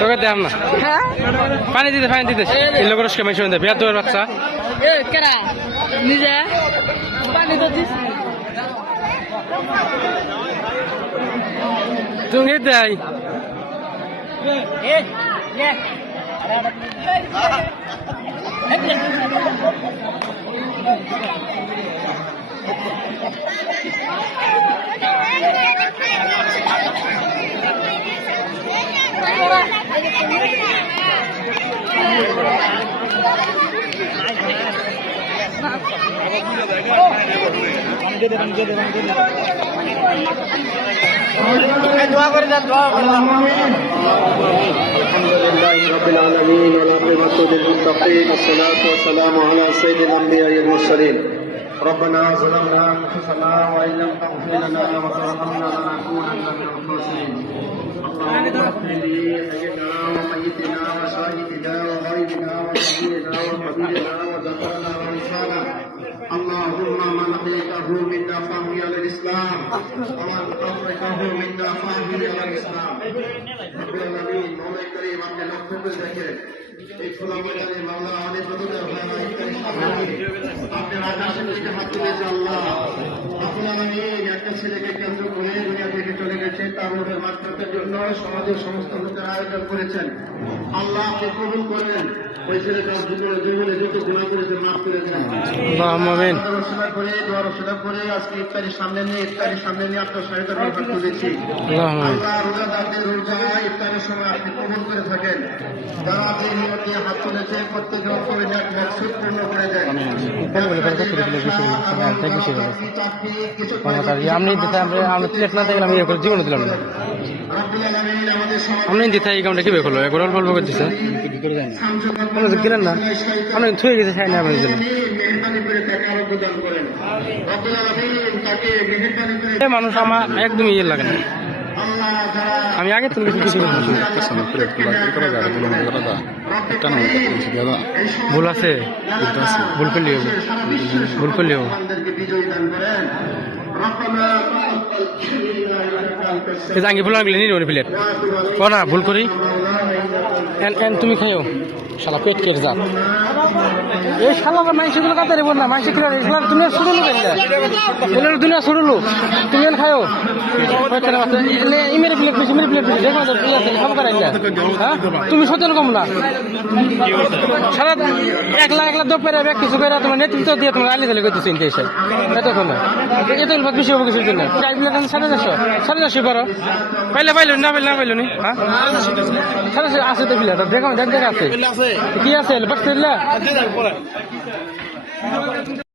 তোকে দেখ না পানি দিতে এগুলো করে কেমন শুনে বিয়ার তোর বাচ্চা নিজে তুমি দেয় দোয়া করে দেন দোয়া করে দেন alhamdulillahi rabbil alamin wal aqibatu lil muttaqin wassalatu wassalamu ala sayyidil anbiya'i wal mursalin ربنا ظلمنا انفسنا وان لم تغفر لنا وترحمنا لنكونن من الخاسرين اللهم اغفر لي سيدنا وميتنا وشاهدنا وغائبنا وصغيرنا وكبيرنا وذكرنا وانسانا اللهم من احييته منا فاهدي على الاسلام ومن اخرجه منا فاهدي على الاسلام رب العالمين مولا كريم আপনি লক্ষ্য করে দেখেন এই খোলা ময়দানে মাওলা অনেক বদলের হয় আপনার আকাশে থেকে হাত তুলেছে আল্লাহ রব্বুল আলামিন একটা ছেলেকে কেন্দ্র করে দুনিয়া থেকে চলে গেছে তার রূহের মাগফিরাতের জন্য সমাজের সমস্ত লোকের আয়োজন করেছেন আল্লাহ আপনি কবুল করেন ওই ছেলেটার জীবনে যত গুনাহ করেছে মাফ করে দেন আল্লাহুম্মা আমিন রসুলা করে দোয়া রসুলা করে আজকে ইফতারির সামনে নিয়ে আপনার সহায়তার হাত তুলেছি আল্লাহ রোজাদারদের রোজা ইফতারের সময় আপনি কবুল করে থাকেন যারা যে নিয়ত নিয়ে হাত তুলেছে প্রত্যেকে অন্তরে নেক মকসুদ পূর্ণ করে দেন আমি প্লেট না দেখলাম জীবনে দিলাম না আপনি দিতে এই কামটা কি বেখলো একবার অল্প করে দিচ্ছে কিনেন না আপনি থুয়ে গেছে খাই না আপনার জন্য মানুষ আমার একদমই ইয়ে লাগে না আমি আগে তুমি কিছু ভুল আছে ভুল করলেও জাঙ্গি ভুল লাগলে নিয়ে নেবো প্লেট ও না ভুল করি তুমি খাইও শালা পেট কেটে যা এই শালা মাইসগুলো কাতে রেব না মাইসে কিনা তুমি শুরু লোক দুনিয়া শুরু লোক তুমি খাইও ইমের প্লেট বেশি দেখো খাবো করাই হ্যাঁ তুমি সচেতন কম না সারা একলা দোপ পেরে ব্যাগ কিছু করে তোমার নেতৃত্ব দিয়ে তোমার আলি তালি করতেছি এসে এতক্ষণ না এত বেশি হবো কিছুর জন্য প্লেট 450 বারো পাইলো না নি হ্যাঁ আছে তো প্লেট দেখো দেখ আছে কি আছে বাচ্চা